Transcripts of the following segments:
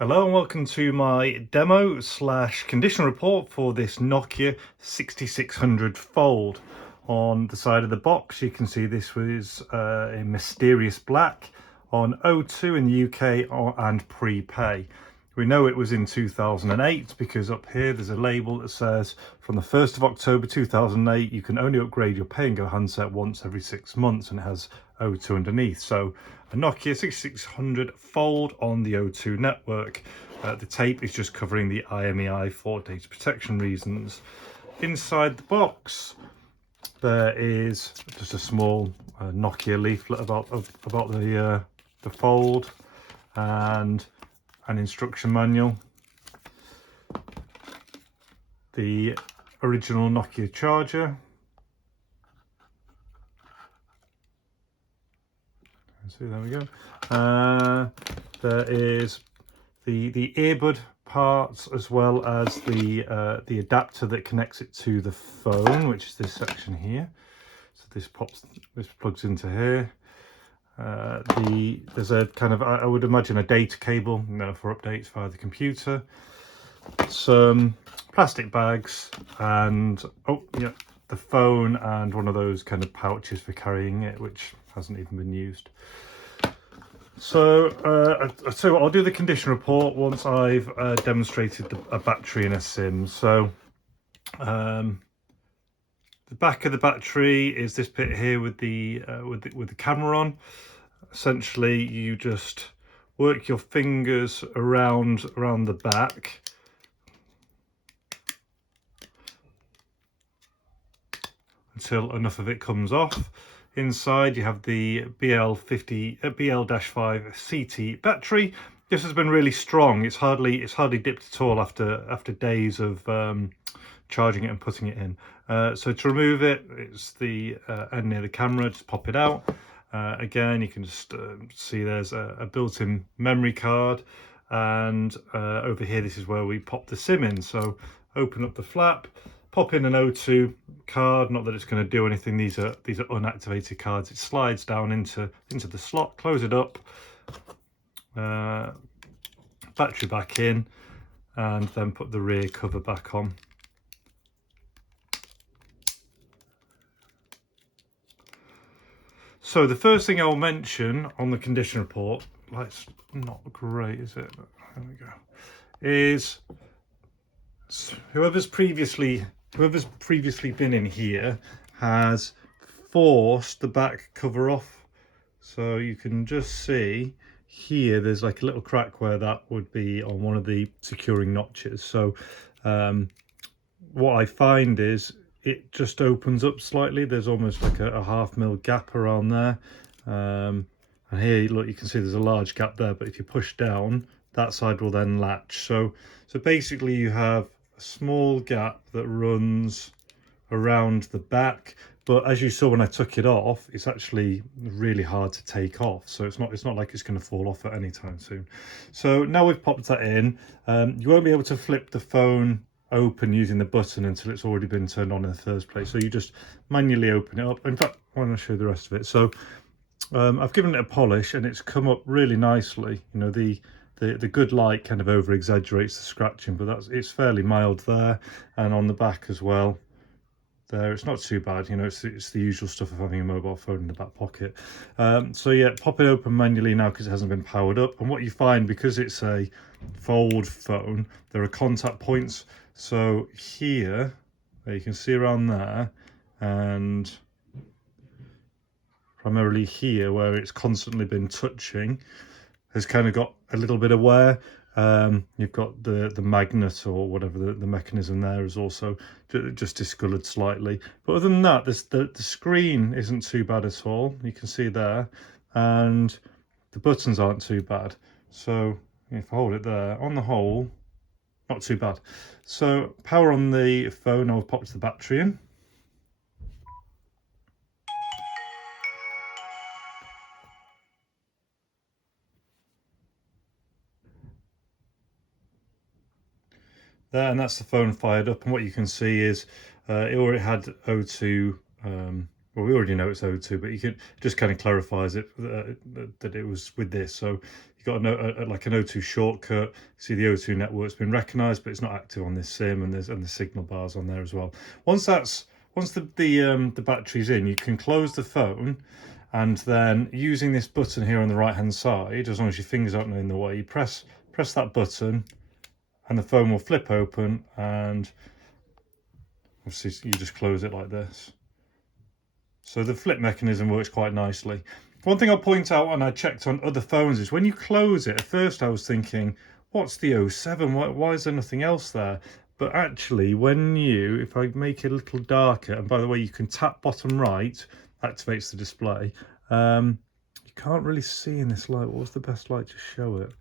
Hello and welcome to my demo slash condition report for this Nokia 6600 Fold. On the side of the box you can see this was in mysterious black on O2 in the UK and prepay. We know it was in 2008 because up here there's a label that says from the 1st of October 2008 you can only upgrade your pay and go handset once every 6 months, and it has O2 underneath. So a Nokia 6600 Fold on the O2 network. The tape is just covering the IMEI for data protection reasons. Inside the box there is just a small Nokia leaflet about the Fold and an instruction manual, the original Nokia charger, so there we go. There is the earbud parts, as well as the adapter that connects it to the phone, which is this section here. So this plugs into here. There's a kind of, I would imagine, a data cable, for updates via the computer. Some plastic bags, and the phone, and one of those kind of pouches for carrying it, which hasn't even been used. So I tell you what, I'll do the condition report once I've demonstrated a battery and a SIM. So the back of the battery is this bit here with the camera on. Essentially, you just work your fingers around the back until enough of it comes off. Inside you have the BL-5 CT battery. This has been really strong. It's hardly dipped at all after days of charging it and putting it in. So to remove it, it's the end near the camera. Just pop it out. Again, you can just see there's a built-in memory card, and over here this is where we pop the SIM in. So open up the flap, pop in an O2 card. Not that it's going to do anything. These are unactivated cards. It slides down into the slot. Close it up. Battery back in, and then put the rear cover back on. So the first thing I'll mention on the condition report, it's not great, is it? There we go. Is whoever's previously been in here has forced the back cover off. So you can just see here there's like a little crack where that would be on one of the securing notches. So what I find is it just opens up slightly. There's almost like a ½ mm gap around there, and here, look, you can see there's a large gap there, but if you push down, that side will then latch. So basically you have a small gap that runs around the back, but as you saw when I took it off, it's actually really hard to take off. So it's not like it's going to fall off at any time soon. So now we've popped that in, you won't be able to flip the phone open using the button until it's already been turned on in the first place. So you just manually open it up. In fact, I want to show you the rest of it. So I've given it a polish and it's come up really nicely. You know, the good light kind of over exaggerates the scratching, but it's fairly mild there, and on the back as well. There, it's not too bad. You know, it's the usual stuff of having a mobile phone in the back pocket. So yeah, pop it open manually now because it hasn't been powered up. And what you find, because it's a fold phone, there are contact points. So here, you can see around there, and primarily here where it's constantly been touching, has kind of got a little bit of wear. You've got the magnet or whatever, the mechanism there is also just discoloured slightly, but other than that, the screen isn't too bad at all. You can see there, and the buttons aren't too bad. So if I hold it there, on the whole, not too bad. So power on the phone, I'll pop the battery in. There, and that's the phone fired up, and what you can see is it already had O2. Well, we already know it's O2, but you can just kind of clarifies it that it was with this. So You've got like an O2 shortcut. See the O2 network's been recognised, but it's not active on this SIM, and the signal bars on there as well. Once the battery's in, you can close the phone, and then using this button here on the right hand side, as long as your fingers aren't in the way, you press that button, and the phone will flip open, and obviously you just close it like this. So the flip mechanism works quite nicely. One thing I'll point out, and I checked on other phones, is when you close it, at first I was thinking, what's the 07? Why is there nothing else there? But actually, if I make it a little darker, and by the way, you can tap bottom right, activates the display. You can't really see in this light. What was the best light to show it?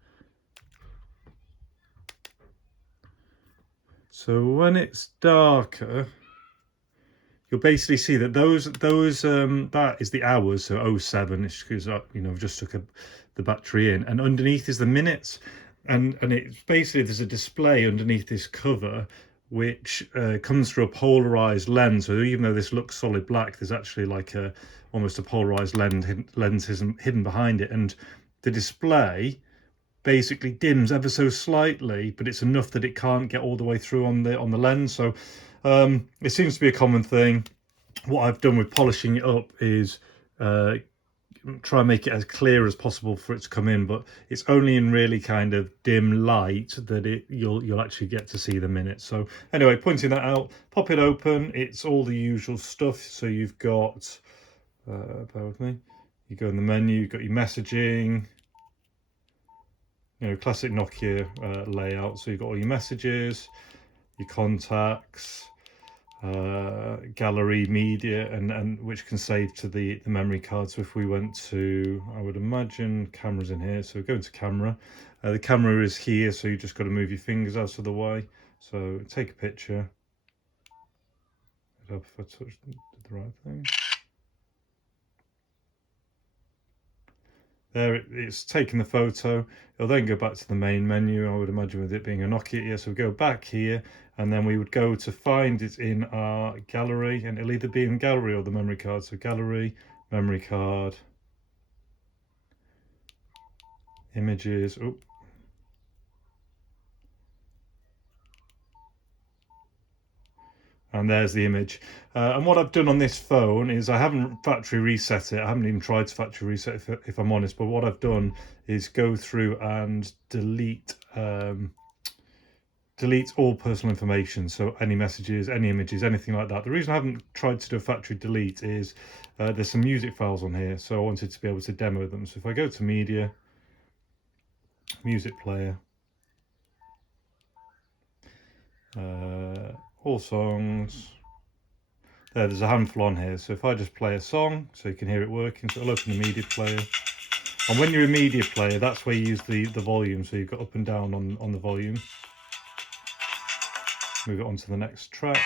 So when it's darker, you'll basically see that that is the hours, so 07, it's because I've just took the battery in, and underneath is the minutes, and it's basically, there's a display underneath this cover which comes through a polarized lens. So even though this looks solid black, there's actually like almost a polarized lens hidden behind it, and the display basically dims ever so slightly, but it's enough that it can't get all the way through on the lens. So it seems to be a common thing. What I've done with polishing it up is try and make it as clear as possible for it to come in, but it's only in really kind of dim light that you'll actually get to see the minutes. So anyway, pointing that out, pop it open. It's all the usual stuff. So you've got, bear with me, you go in the menu, you've got your messaging, classic Nokia layout. So you've got all your messages, your contacts, gallery, media, and which can save to the memory card. So if we went to, I would imagine cameras in here, so go into camera. The camera is here, so you just got to move your fingers out of the way. So take a picture. I hope if I touched did the right thing. There, it's taken the photo. It'll then go back to the main menu, I would imagine, with it being a Nokia here. So we go back here, and then we would go to find it in our gallery, and it'll either be in gallery or the memory card. So gallery, memory card, images. Oh. And there's the image. And what I've done on this phone is I haven't factory reset it. I haven't even tried to factory reset if I'm honest. But what I've done is go through and delete all personal information. So any messages, any images, anything like that. The reason I haven't tried to do a factory delete is there's some music files on here. So I wanted to be able to demo them. So if I go to media, music player, all songs, there's a handful on here. So if I just play a song, so you can hear it working, so it'll open the media player. And when you're in media player, that's where you use the volume. So you've got up and down on the volume. Move it on to the next track.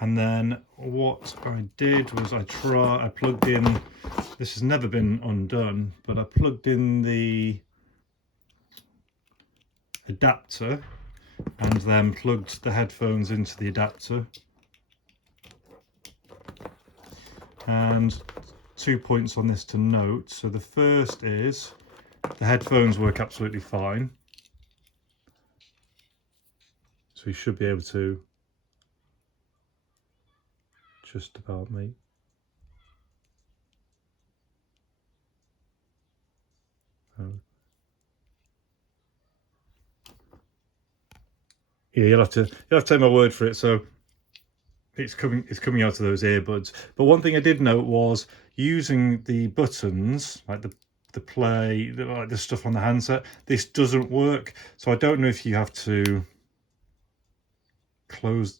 And then what I did was I plugged in, this has never been undone, but I plugged in the adapter and then plugged the headphones into the adapter. And 2 points on this to note. So the first is the headphones work absolutely fine. So you should be able to just about make. Yeah, you'll have to take my word for it. So it's coming out of those earbuds. But one thing I did note was using the buttons, like the play, like the stuff on the handset, this doesn't work. So I don't know if you have to close.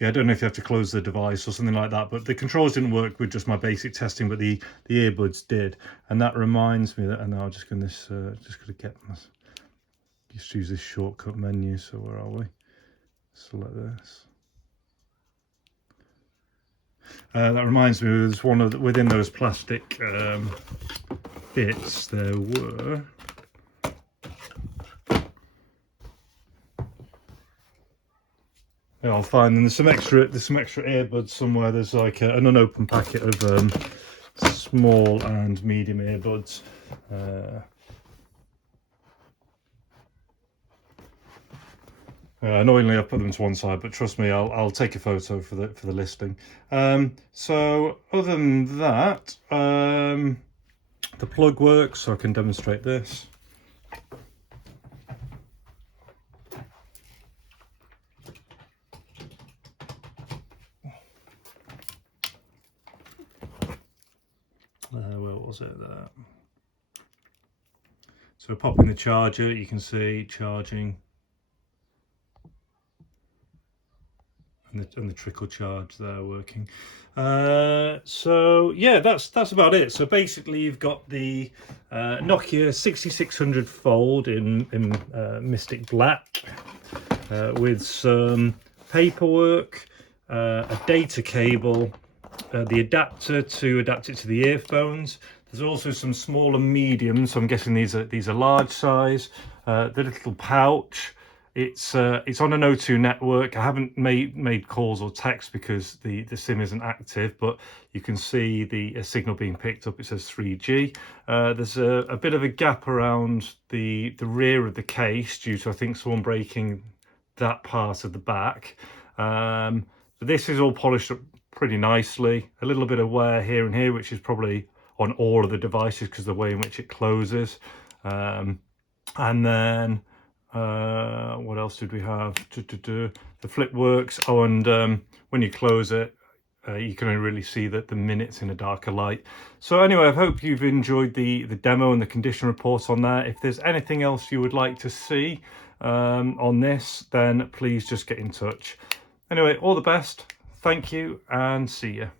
Yeah, I don't know if you have to close the device or something like that, but the controls didn't work with just my basic testing, but the earbuds did. And that reminds me that, and now I'm just going to get this. Just use this shortcut menu. So where are we? Select this. That reminds me, there's one of within those plastic bits. There were I'll find them. There's some extra earbuds somewhere. There's like an unopened packet of small and medium earbuds. Annoyingly, I've put them to one side, but trust me, I'll take a photo for the listing. So other than that, the plug works, so I can demonstrate this. Where was it there? So pop in the charger, you can see charging, and the trickle charge there working. So yeah, that's about it. So basically, you've got the Nokia 6600 Fold in Mystic Black with some paperwork, a data cable, the adapter to adapt it to the earphones. There's also some small and medium, so I'm guessing these are large size. The little pouch. It's on an O2 network. I haven't made calls or texts because the SIM isn't active, but you can see the signal being picked up. It says 3G. There's a bit of a gap around the rear of the case due to, I think, someone breaking that part of the back. But this is all polished up pretty nicely. A little bit of wear here and here, which is probably on all of the devices because the way in which it closes. And then what else did we have? The flip works. Oh, and when you close it, you can only really see the minutes in a darker light. So anyway, I hope you've enjoyed the demo and the condition report on there. If there's anything else you would like to see on this, then please just get in touch. Anyway, all the best. Thank you and see you.